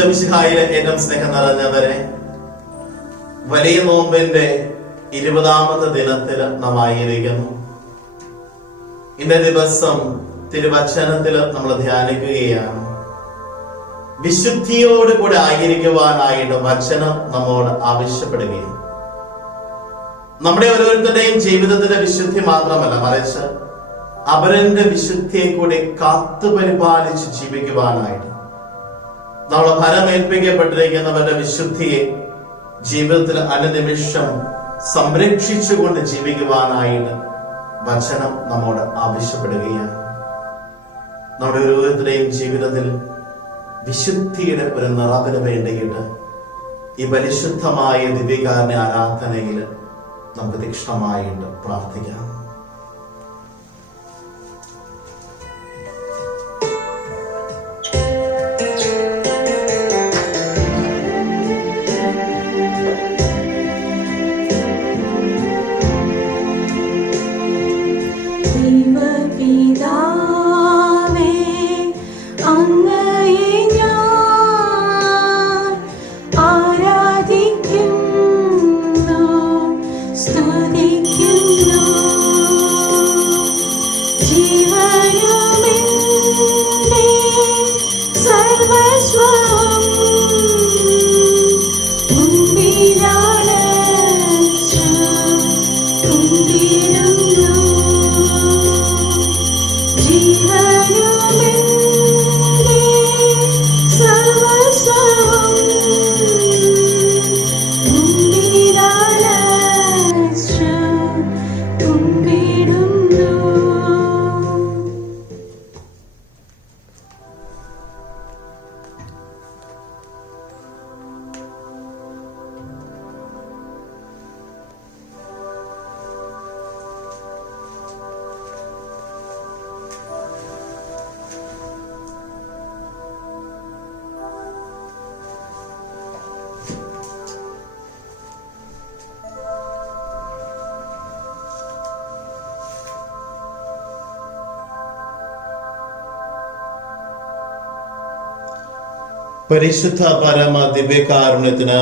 ഈശോമിശിഹായിലെ ഏറ്റവും സ്നേഹം നിറഞ്ഞവരെ വലിയ നോമ്പിന്റെ ഇരുപതാമത്തെ ദിനത്തിൽ നാം ആയിരിക്കുന്നു. ഇന്ന ദിവസം തിരുവച്ചനത്തിൽ നമ്മൾ ധ്യാനിക്കുകയാണ്. വിശുദ്ധിയോട് കൂടെ ആയിരിക്കുവാനായിട്ട് വചനം നമ്മോട് ആവശ്യപ്പെടുകയാണ്. നമ്മുടെ ഓരോരുത്തരുടെയും ജീവിതത്തിലെ വിശുദ്ധി മാത്രമല്ല മറിച്ച് അവരന്റെ വിശുദ്ധിയെ കൂടി കാത്തുപരിപാലിച്ച് ജീവിക്കുവാനായിട്ട് നമ്മളെ ഫലമേൽപ്പിക്കപ്പെട്ടിരിക്കുന്നവരുടെ വിശുദ്ധിയെ ജീവിതത്തിൽ അനുനിമിഷം സംരക്ഷിച്ചുകൊണ്ട് ജീവിക്കുവാനായിട്ട് വചനം നമ്മോട് ആവശ്യപ്പെടുകയാണ്. നമ്മുടെ ഓരോരുത്തരുടെയും ജീവിതത്തിൽ വിശുദ്ധിയുടെ ഒരു നിറവിന് വേണ്ടിയിട്ട് ഈ പരിശുദ്ധമായ ദിവ്യകാരന്റെ ആരാധനയിൽ നമുക്ക് തീക്ഷണമായിട്ട് പ്രാർത്ഥിക്കാം. പരിശുദ്ധ പരമ ദിവ്യകാരുണ്യത്തിന്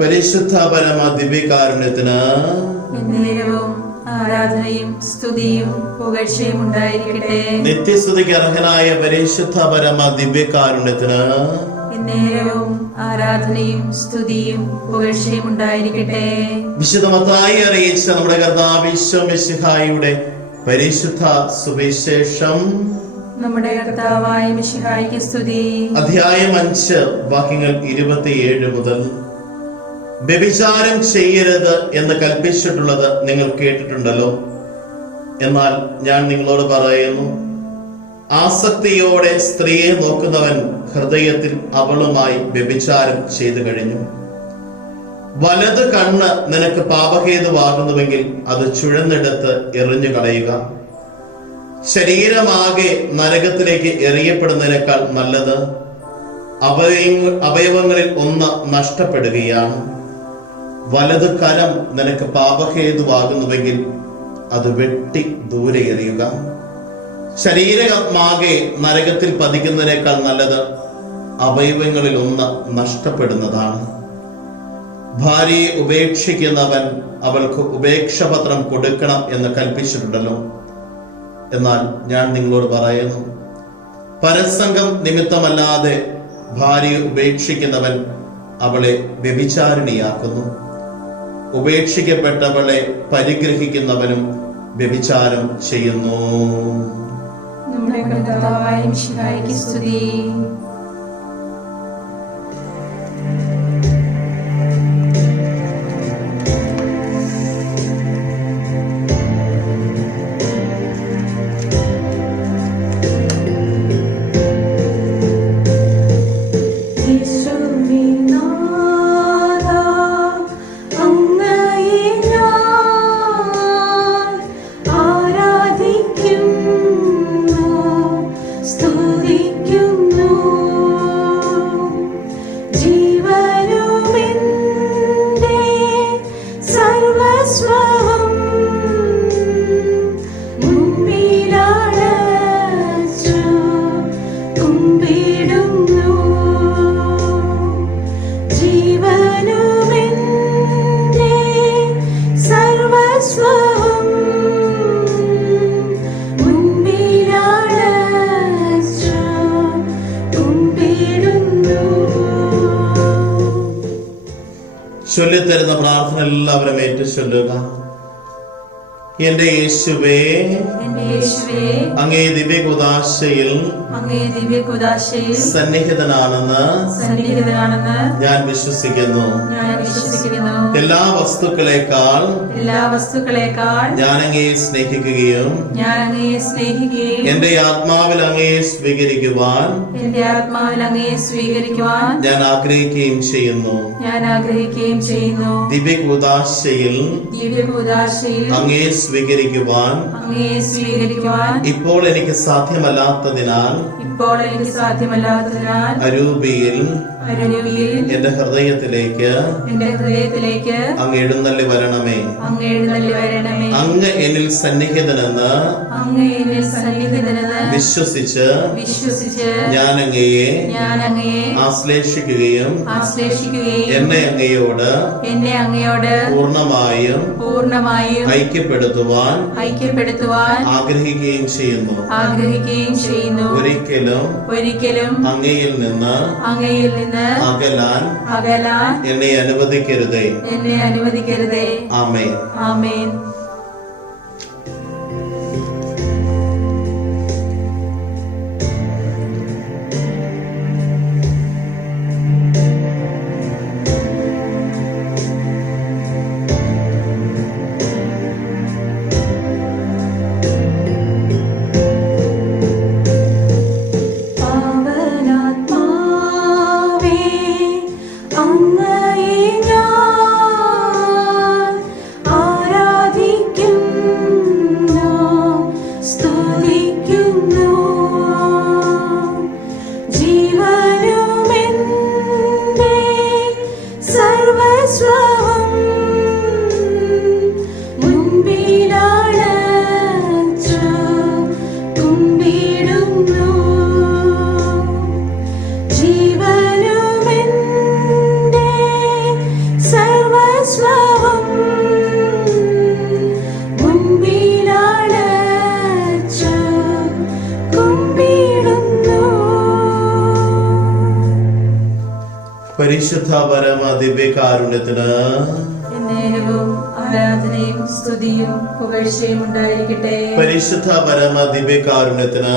പരിശുദ്ധ പരമ ദിവ്യകാരുണ്യത്തിന് ആരാധനയും സ്തുതിയും പുകഴ്ചയും ഉണ്ടായിരിക്കട്ടെ. നിത്യസ്തുതിക്ക് അർഹനായ പരിശുദ്ധ പരമ ദിവ്യകാരുണ്യത്തിന് നേരവും ആരാധനയും സ്തുതിയും പുകഴ്ചയും ഉണ്ടായിരിക്കട്ടെ. വിശുദ്ധമത്തായി അറിയിച്ച നമ്മുടെ കർത്താവിശ്വമിശിഹായുടെ പരിശുദ്ധ സുവിശേഷം നമ്മുടെ കർത്താവായ മിശിഹായിക്ക് സ്തുതി. അധ്യായം അഞ്ച് വാക്യങ്ങൾ ഇരുപത്തിയേഴ് മുതൽ. വ്യഭിചാരം ചെയ്യരുത് എന്ന് കൽപ്പിച്ചിട്ടുള്ളത് നിങ്ങൾ കേട്ടിട്ടുണ്ടല്ലോ. എന്നാൽ ഞാൻ നിങ്ങളോട് പറയുന്നു ആസക്തിയോടെ സ്ത്രീയെ നോക്കുന്നവൻ ഹൃദയത്തിൽ അവളുമായി വ്യഭിചാരം ചെയ്തു കഴിഞ്ഞു. വലത് കണ്ണ് നിനക്ക് പാപഹേതുവാകുന്നുവെങ്കിൽ അത് ചുഴന്നെടുത്ത് എറിഞ്ഞു കളയുക ശരീരമാകെ നരകത്തിലേക്ക് എറിയപ്പെടുന്നതിനേക്കാൾ നല്ലത് അവയവ അവയവങ്ങളിൽ ഒന്ന് നഷ്ടപ്പെടുകയാണ്. വലത് കരം നിനക്ക് പാപഹേതുവാകുന്നുവെങ്കിൽ അത് വെട്ടി ദൂരെ എറിയുക. ശരീരമാകെ നരകത്തിൽ പതിക്കുന്നതിനേക്കാൾ നല്ലത് അവയവങ്ങളിൽ ഒന്ന് നഷ്ടപ്പെടുന്നതാണ്. ഭാര്യയെ ഉപേക്ഷിക്കുന്നവൻ അവൾക്ക് ഉപേക്ഷപത്രം കൊടുക്കണം എന്ന് കൽപ്പിച്ചിട്ടുണ്ടല്ലോ. എന്നാൽ ഞാൻ നിങ്ങളോട് പറയുന്നു പരസംഗം നിമിത്തമല്ലാതെ ഭാര്യയെ ഉപേക്ഷിക്കുന്നവൻ അവളെ വ്യഭിചാരിണിയാക്കുന്നു. ഉപേക്ഷിക്കപ്പെട്ടവളെ പരിഗ്രഹിക്കുന്നവനും വ്യഭിചാരം ചെയ്യുന്നു. നമ്മുടെ കർത്താവായ സ്തുതി. എല്ലാവരും ഏറ്റു ചൊല്ലുക എന്റെ യേശുവേ എന്റെ യേശുവേ അങ്ങേ ദിവ്യകുദാശയിൽ അങ്ങേ സന്നിഹിതനാണെന്ന് സന്നിഹിതനാണെന്ന് ഞാൻ വിശ്വസിക്കുന്നു. ഞാൻ വിശ്വസിക്കുന്നു. എല്ലാ വസ്തുക്കളെക്കാൾ എല്ലാ വസ്തുക്കളെക്കാൾ ഞാൻ അങ്ങയെ സ്നേഹിക്കുകയും ഞാൻ അങ്ങയെ സ്നേഹിക്കുകയും എന്റെ ആത്മാവിൽ അങ്ങയെ സ്വീകരിക്കുവാൻ എന്റെ ആത്മാവിൽ അങ്ങയെ സ്വീകരിക്കുവാൻ ഞാൻ ആഗ്രഹിക്കുകയും ചെയ്യുന്നു. ഞാൻ ആഗ്രഹിക്കുകയും ചെയ്യുന്നു. ദിവ്യകുദാശയിൽ ദിവ്യകുദാശയിൽ അങ്ങയെ സ്വീകരിക്കുവാൻ അങ്ങയെ സ്വീകരിക്കുവാൻ ഇപ്പോൾ എനിക്ക് സാധ്യമല്ലാത്തതിനാൽ இப்ப ഇപ്പോൾ എനിക്ക് സാധ്യമല്ലാത്തതിനാൽ അരൂപിയിൽ അരുവിയിൽ എന്റെ ഹൃദയത്തിലേക്ക് എന്റെ ഹൃദയത്തിലേക്ക് അങ്ങ് എഴുന്നള്ളി വരണമേ. അങ്ങ് എഴുന്നള്ളി വരണമേ. അങ്ങ് എന്നിൽ സന്നിഹിതനെന്ന് അങ്ങ് എന്നിൽ സന്നിഹിതനെന്ന് വിശ്വസിച്ച് വിശ്വസിച്ച് ഞാൻ അങ്ങയെ ഞാൻ അങ്ങയെ ആശ്ലേഷിക്കുകയും ആശ്ലേഷിക്കുകയും എന്നെ അങ്ങയോട് എന്നെ അങ്ങയോട് പൂർണമായും പൂർണമായും ഐക്യപ്പെടുത്തുവാൻ ഐക്യപ്പെടുത്തുവാൻ ആഗ്രഹിക്കുകയും ചെയ്യുന്നു. ആഗ്രഹിക്കുകയും ചെയ്യുന്നു. ഒരിക്കലും ഒരിക്കലും അങ്ങയിൽ നിന്ന് അങ്ങയിൽ നിന്ന് അകലാൻ അകലാൻ എന്നെ അനുവദിക്കരുതേ. എന്നെ അനുവദിക്കരുതേ. ആമേൻ. ആമേൻ. പരിശുദ്ധ പരമ ദിവ്യകാരുണ്യത്തിന് ആരാധനയും സ്തുതിയും പുകഴ്ചയും ഉണ്ടായിരിക്കട്ടെ. പരിശുദ്ധ പരമ ദിവ്യകാരുണ്യത്തിന്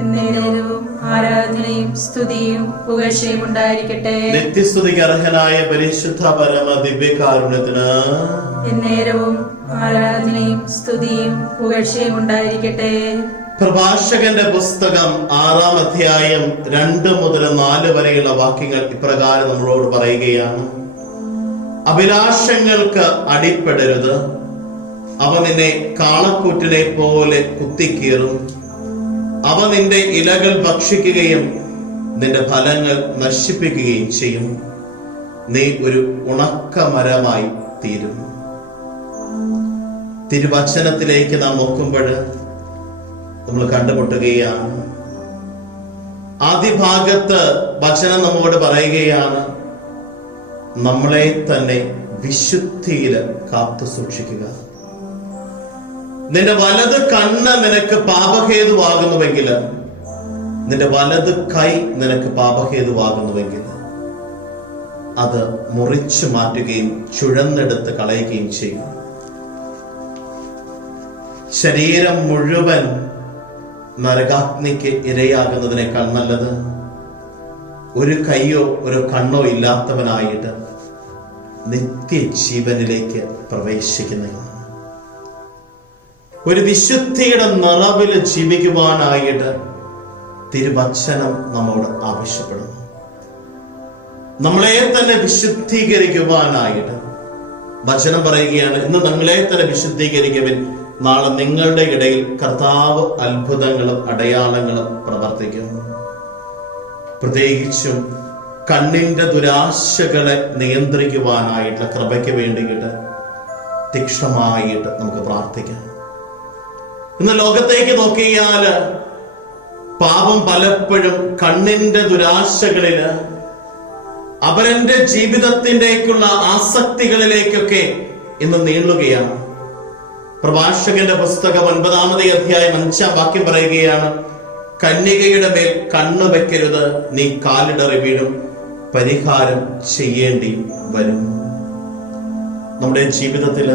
എന്നേരവും ആരാധനയും സ്തുതിയും പുകഴ്ചയും ഉണ്ടായിരിക്കട്ടെ. നിത്യസ്തുതിക്ക് അർഹനായ പരിശുദ്ധ പരമ ദിവ്യകാരുണ്യത്തിന് എന്നേരവും ആരാധനയും സ്തുതിയും പുകഴ്ചയും ഉണ്ടായിരിക്കട്ടെ. പ്രഭാഷകന്റെ പുസ്തകം ആറാം അധ്യായം രണ്ട് മുതൽ നാല് വരെയുള്ള വാക്യങ്ങൾ ഇപ്രകാരം നമ്മളോട് പറയുകയാണ്. അഭിലാഷങ്ങൾക്ക് അടിപ്പെടരുത്. അവ നിന്നെ കാളക്കൂറ്റിനെ പോലെ കുത്തിക്കീറും. അവ നിന്റെ ഇലകൾ ഭക്ഷിക്കുകയും നിന്റെ ഫലങ്ങൾ നശിപ്പിക്കുകയും ചെയ്യും. നീ ഒരു ഉണക്കമരമായി തീരും. തിരുവചനത്തിലേക്ക് നാം നോക്കുമ്പോൾ നമ്മൾ കണ്ടുമുട്ടുകയാണ്. ആദ്യ ഭാഗത്ത് വചനം നമ്മോട് പറയുകയാണ് നമ്മളെ തന്നെ വിശുദ്ധിയിൽ കാത്തു സൂക്ഷിക്കുക. നിന്റെ വലത് കണ്ണ് നിനക്ക് പാപഹേതുവാകുന്നുവെങ്കിൽ നിന്റെ വലത് കൈ നിനക്ക് പാപഹേതുവാകുന്നുവെങ്കിൽ അത് മുറിച്ചു മാറ്റുകയും ചുഴന്നെടുത്ത് കളയുകയും ചെയ്യും. ശരീരം മുഴുവൻ നരകാഗ്നിക്ക് ഇരയാകുന്നതിനേക്കാൾ നല്ലത്? ഒരു കൈയോ ഒരു കണ്ണോ ഇല്ലാത്തവനായിട്ട് നിത്യജീവനിലേക്ക് പ്രവേശിക്കുന്നതാണ് ഒരു വിശുദ്ധിയുടെ നിറവിൽ ജീവിക്കുവാനായിട്ട് തിരുവച്ചനം നമ്മോട് ആവശ്യപ്പെടുന്നു. നമ്മളെ തന്നെ വിശുദ്ധീകരിക്കുവാനായിട്ട് വചനം പറയുകയാണ് ഇന്ന് നിങ്ങളെ തന്നെ വിശുദ്ധീകരിക്കുവിൻ നാളെ നിങ്ങളുടെ ഇടയിൽ കർത്താവ് അത്ഭുതങ്ങളും അടയാളങ്ങളും പ്രവർത്തിക്കും പ്രത്യേകിച്ചും കണ്ണിന്റെ ദുരാശകളെ നിയന്ത്രിക്കുവാനായിട്ടുള്ള കൃപയ്ക്ക് വേണ്ടിയിട്ട് തീക്ഷണമായിട്ട് നമുക്ക് പ്രാർത്ഥിക്കാം. ഇന്ന് ലോകത്തേക്ക് നോക്കിയാൽ പാപം പലപ്പോഴും കണ്ണിന്റെ ദുരാശകളിൽ അവരന്റെ ജീവിതത്തിന്റെക്കുള്ള ആസക്തികളിലേക്കൊക്കെ ഇന്ന് നീളുകയാണ്. പ്രഭാഷകന്റെ പുസ്തകം ഒൻപതാമത് അധ്യായം അഞ്ചാം വാക്യം പറയുകയാണ് കന്യകയുടെ മേൽ കണ്ണു വെക്കരുത് നീ കാലിടറി വീഴും പരിഹാരം ചെയ്യേണ്ടി വരും. നമ്മുടെ ജീവിതത്തിൽ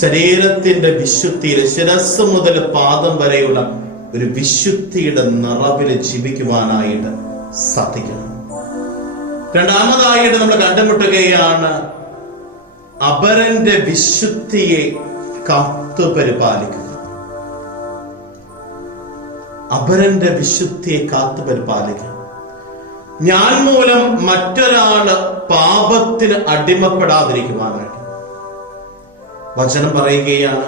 ശരീരത്തിന്റെ വിശുദ്ധിയിൽ ശിരസ് മുതൽ പാദം വരെയുള്ള ഒരു വിശുദ്ധിയുടെ നിറവിൽ ജീവിക്കുവാനായിട്ട് സാധിക്കണം. രണ്ടാമതായിട്ട് നമ്മൾ കണ്ടുമുട്ടുകയാണ് അപരന്റെ വിശുദ്ധിയെ കാത്തു പരിപാലിക്കുക അപരന്റെ വിശുദ്ധിയെ കാത്തു പരിപാലിക്കുക ഞാൻ മൂലം മറ്റൊരാൾ പാപത്തിന് അടിമപ്പെടാതിരിക്കുവാനായിട്ട് വചനം പറയുകയാണ്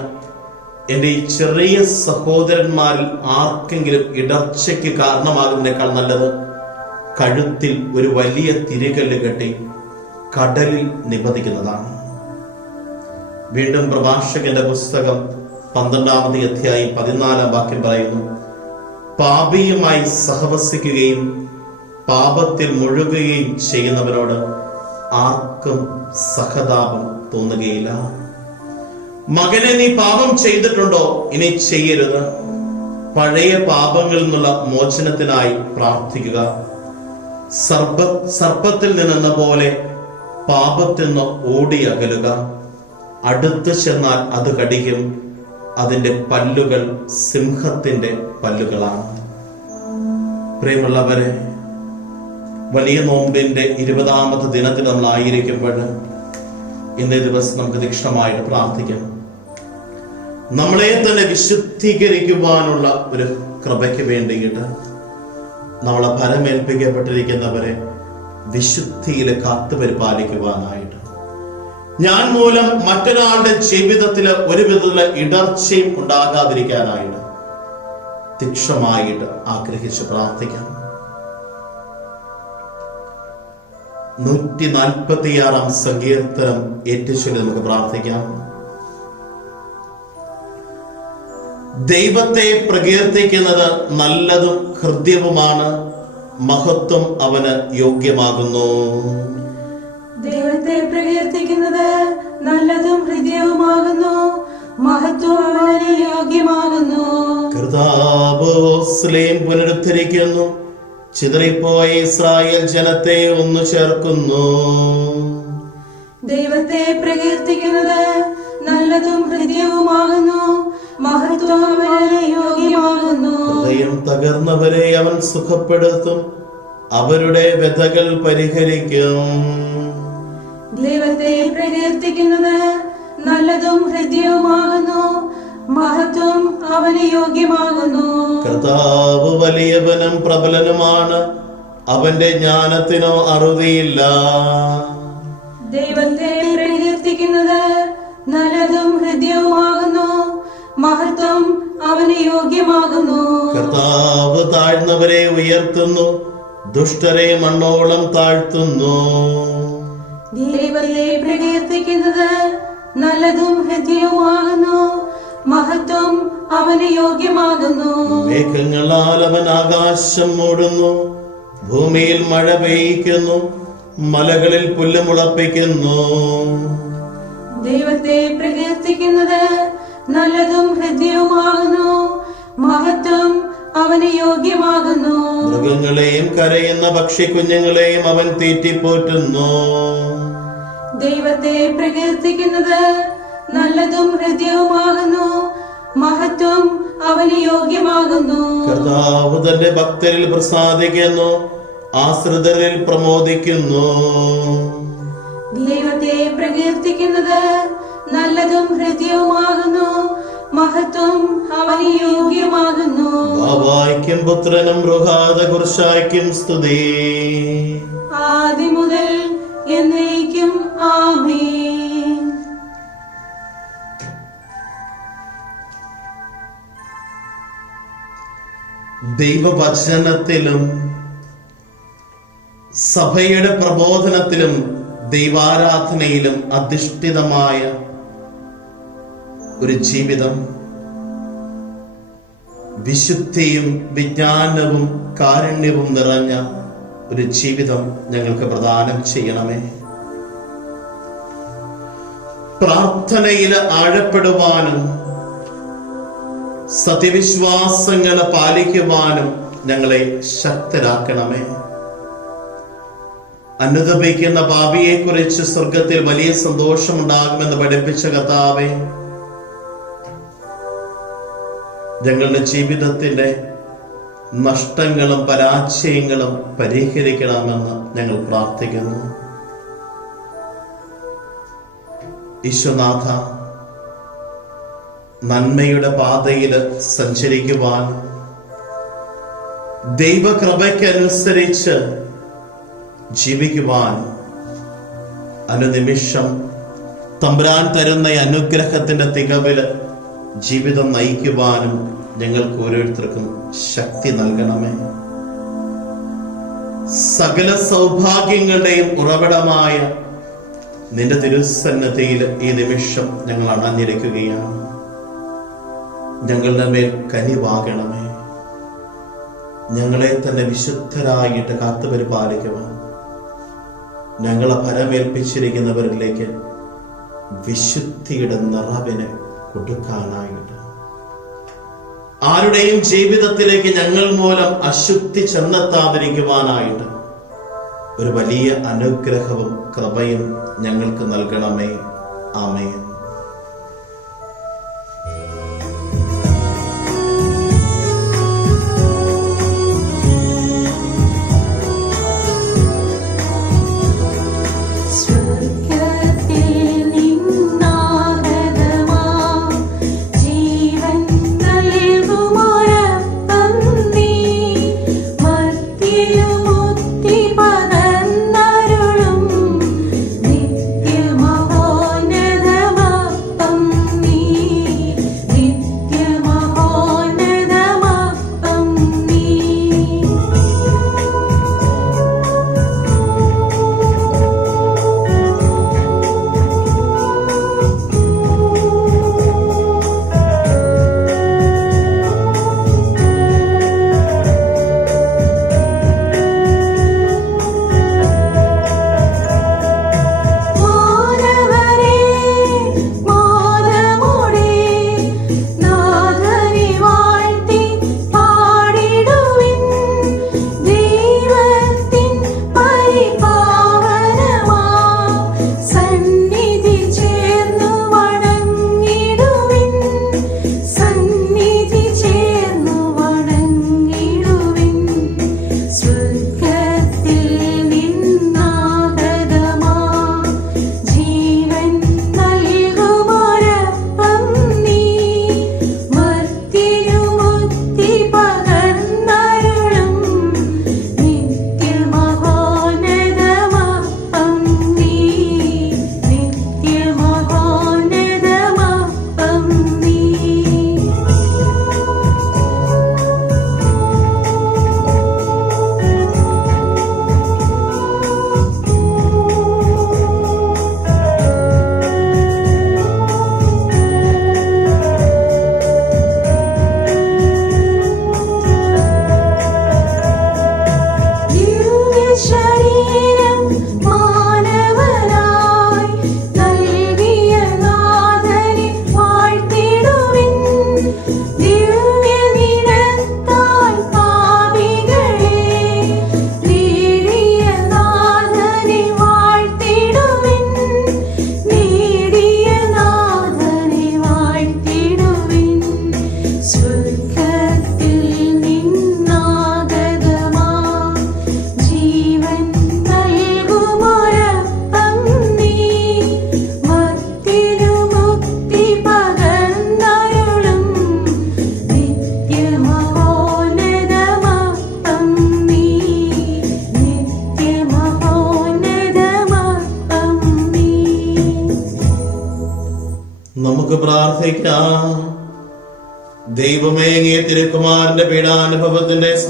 എന്റെ ഈ ചെറിയ സഹോദരന്മാരിൽ ആർക്കെങ്കിലും ഇടർച്ചയ്ക്ക് കാരണമാകുന്നതിനേക്കാൾ നല്ലത് കഴുത്തിൽ ഒരു വലിയ തിരികല്ല് കെട്ടി കടലിൽ നിബന്ധിക്കുന്നതാണ് വീണ്ടും പ്രഭാഷകന്റെ പുസ്തകം പന്ത്രണ്ടാമത്തെ അധ്യായം പതിനാലാം വാക്യം പറയുന്നു. പാപിയുമായി സഹവസിക്കുകയും പാപത്തിൽ മുഴുകുകയും ചെയ്യുന്നവരോട് ആർക്കും സഹതാപം തോന്നുകയില്ല. മകനെ നീ പാപം ചെയ്തിട്ടുണ്ടോ? ഇനി ചെയ്യരുത്. പഴയ പാപങ്ങളിൽ നിന്നുള്ള മോചനത്തിനായി പ്രാർത്ഥിക്കുക. സർപ്പ സർപ്പത്തിൽ നിന്നെന്ന പോലെ പാപത്തിൽ നിന്ന് ഓടി അകലുക അടുത്ത് ചെന്നാൽ അത് കടിക്കും അതിന്റെ പല്ലുകൾ സിംഹത്തിന്റെ പല്ലുകളാണ്. പ്രിയമുള്ളവരെ വലിയ നോമ്പിന്റെ ഇരുപതാമത്തെ ദിനത്തിൽ നമ്മൾ ആയിരിക്കുമ്പോൾ ഇന്നേ ദിവസം നമുക്ക് തീക്ഷണമായിട്ട് പ്രാർത്ഥിക്കാം. നമ്മളെ തന്നെ വിശുദ്ധീകരിക്കുവാനുള്ള ഒരു കൃപയ്ക്ക് വേണ്ടിയിട്ട് നമ്മളെ ഫലമേൽപ്പിക്കപ്പെട്ടിരിക്കുന്നവരെ വിശുദ്ധിയിൽ കാത്തുപരിപാലിക്കുവാനായിട്ട് ഞാൻ മൂലം മറ്റൊരാളുടെ ജീവിതത്തിൽ ഒരു വിധത്തിലുള്ള ഇടർച്ചയും ഉണ്ടാകാതിരിക്കാനായിട്ട് തീക്ഷമായിട്ട് ആഗ്രഹിച്ച് പ്രാർത്ഥിക്കാം. നൂറ്റി നാൽപ്പത്തിയാറാം സങ്കീർത്തനം ഏറ്റുചൊല്ലി നമുക്ക് പ്രാർത്ഥിക്കാം. ദൈവത്തെ പ്രകീർത്തിക്കുന്നത് നല്ലതും ഹൃദ്യവുമാണ് മഹത്വം അവന് യോഗ്യമാകുന്നു. ദൈവത്തെ പ്രകീർത്തിക്കുന്നത് നല്ലതും ഹൃദയവുമാകുന്നു. മഹത്വം അവന് യോഗ്യമാകുന്നു. കർത്താവ് സ്ലേം പുനരുദ്ധരിക്കുന്നു. ചിതറിപ്പോയ ഇസ്രായേൽ ജനത്തെ ഒന്നു ചേർക്കുന്നു. ദൈവത്തെ പ്രകീർത്തിക്കുന്നത് നല്ലതും ഹൃദയവുമാകുന്നു. മഹത്വം അവന് യോഗ്യമാകുന്നു. ഹൃദയം തകർന്നവരെ അവൻ സുഖപ്പെടുത്തും. അവരുടെ വ്യഥകൾ പരിഹരിക്കും. ദൈവത്തെ പ്രകീർത്തിക്കുന്നത് നല്ലതും ഹൃദയവുമാകുന്നു മഹത്വം അവന് യോഗ്യമാകുന്നു. കർത്താവ് വലിയവനും പ്രബലനുമാണ് അവന്റെ ജ്ഞാനത്തിനോ അറുതിയില്ല. ദൈവത്തെ പ്രകീർത്തിക്കുന്നത് നല്ലതും ഹൃദയവുമാകുന്നു മഹത്വം അവന് യോഗ്യമാകുന്നു. കർത്താവ് താഴ്ന്നവരെ ഉയർത്തുന്നു ദുഷ്ടരെ മണ്ണോളം താഴ്ത്തുന്നു. ദൈവത്തെ പ്രകീർത്തിക്കുന്നത് നല്ലതും ഹൃദ്യവുമാകുന്നു. മഹത്വം അവന് യോഗ്യമാകുന്നു. മേഘങ്ങളാൽ അവൻ ആകാശം മൂടുന്നു. ഭൂമിയിൽ മഴ പെയ്യിക്കുന്നു. മലകളിൽ പുല്ല് മുളപ്പിക്കുന്നു. ദൈവത്തെ പ്രകീർത്തിക്കുന്നത് നല്ലതും ഹൃദ്യവുമാകുന്നു. മഹത്വം അവന് യോഗ്യമാകുന്നു. മൃഗങ്ങളെയും കരയുന്ന പക്ഷിക്കുഞ്ഞുങ്ങളെയും അവൻ തീറ്റിപ്പോറ്റുന്നു. ദൈവത്തെ പ്രകീർത്തിക്കുന്നത് നല്ലതും ഹൃദയവുമാകുന്നു. മഹത്വം അവന് യോഗ്യമാകുന്നു. കർത്താവ് തന്റെ ഭക്തരിൽ പ്രസാദിക്കുന്നു ആശ്രിതരിൽ പ്രമോദിക്കുന്നു. ദൈവത്തെ പ്രകീർത്തിക്കുന്നത് നല്ലതും ഹൃദയവുമാകുന്നു. മഹത്വം അവന് യോഗ്യമാകുന്നു ബാവായ്ക്കും പുത്രനും ബൃഹാദ കുർശായ്ക്കും സ്തുതി. ആദ്യം മുതൽ എന്നേക്കും ആമേ ദൈവവചനത്തിലും സഭയുടെ പ്രബോധനത്തിലും ദൈവാരാധനയിലും അധിഷ്ഠിതമായ ഒരു ജീവിതം വിശുദ്ധിയും വിജ്ഞാനവും കാരുണ്യവും നിറഞ്ഞ ഒരു ജീവിതം ഞങ്ങൾക്ക് പ്രദാനം ചെയ്യണമേ. പ്രാർത്ഥനയിൽ ആഴപ്പെടുവാനും സത്യവിശ്വാസങ്ങളെ പാലിക്കുവാനും ഞങ്ങളെ ശക്തരാക്കണമേ. അനുദപിക്കുന്ന ഭാവിയെക്കുറിച്ച് കുറിച്ച് സ്വർഗത്തിൽ വലിയ സന്തോഷമുണ്ടാകുമെന്ന് പഠിപ്പിച്ച കർത്താവേ ഞങ്ങളുടെ ജീവിതത്തിന്റെ നഷ്ടങ്ങളും പരാജയങ്ങളും പരിഹരിക്കണമെന്ന് ഞങ്ങൾ പ്രാർത്ഥിക്കുന്നു. ഈശ്വനാഥ നന്മയുടെ പാതയിൽ സഞ്ചരിക്കുവാൻ ദൈവകൃപയ്ക്കനുസരിച്ച് ജീവിക്കുവാൻ അനുനിമിഷം തമ്പുരാൻ തരുന്ന അനുഗ്രഹത്തിന്റെ തികവിൽ ജീവിതം നയിക്കുവാനും ഞങ്ങൾക്ക് ഓരോരുത്തർക്കും ശക്തി നൽകണമേ. സകല സൗഭാഗ്യങ്ങളുടെയും ഉറവിടമായ നിന്റെ തിരുസന്നതിയിൽ ഈ നിമിഷം ഞങ്ങൾ അണഞ്ഞിരിക്കുകയാണ്. ഞങ്ങളുടെ മേൽ കനിവാകണമേ ഞങ്ങളെ തന്നെ വിശുദ്ധരായിട്ട് കാത്തുപരിപാലിക്കുവാൻ ഞങ്ങളെ ഫലമേൽപ്പിച്ചിരിക്കുന്നവരിലേക്ക് വിശുദ്ധിയുടെ നിറവിനെ കൊടുക്കാനായിട്ട്. ആരുടെയും ജീവിതത്തിലേക്ക് ഞങ്ങൾ മൂലം അശുദ്ധി ചെന്നെത്താതിരിക്കുവാനായിട്ട് ഒരു വലിയ അനുഗ്രഹവും കൃപയും ഞങ്ങൾക്ക് നൽകണമേ. ആമേ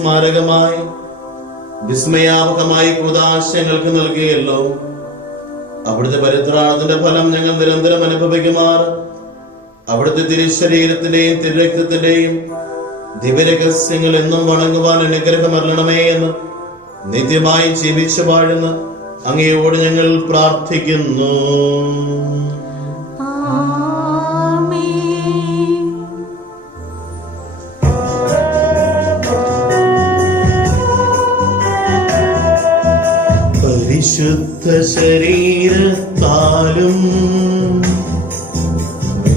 സ്മാരകമായി വിസ്മയാവഹമായി കുതാശയങ്ങൾക്ക് നൽകിയല്ലോ. അവിടുത്തെ പരിത്രാണത്തിന്റെ ഫലം ഞങ്ങൾ നിരന്തരം അനുഭവിക്കുമാർ. അവിടുത്തെ തിരുശരീരത്തിന്റെയും തിരുരക്തത്തിന്റെയും ദിവ്യരഹസ്യങ്ങൾ എന്നും വണങ്ങുവാൻ അനുഗ്രഹമരണമേ എന്ന് നിത്യമായി ജീവിച്ചു വാഴുന്ന അങ്ങയോട് ഞങ്ങൾ പ്രാർത്ഥിക്കുന്നു. വിശുദ്ധ ശരീരത്താലും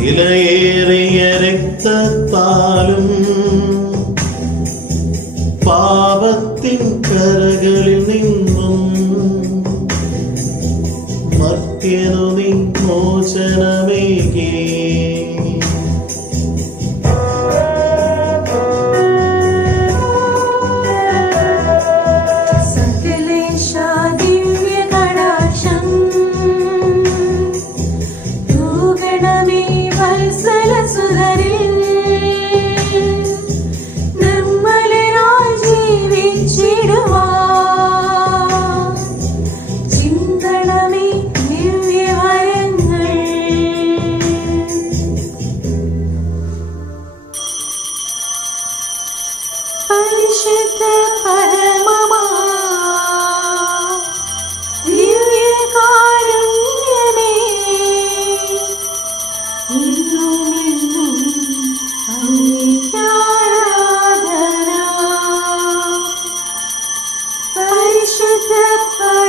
ഇലയേറിയ രക്തത്താലും പാപത്തിൻ കരകളിൽ നിന്നും മർത്യനു നീ the fire.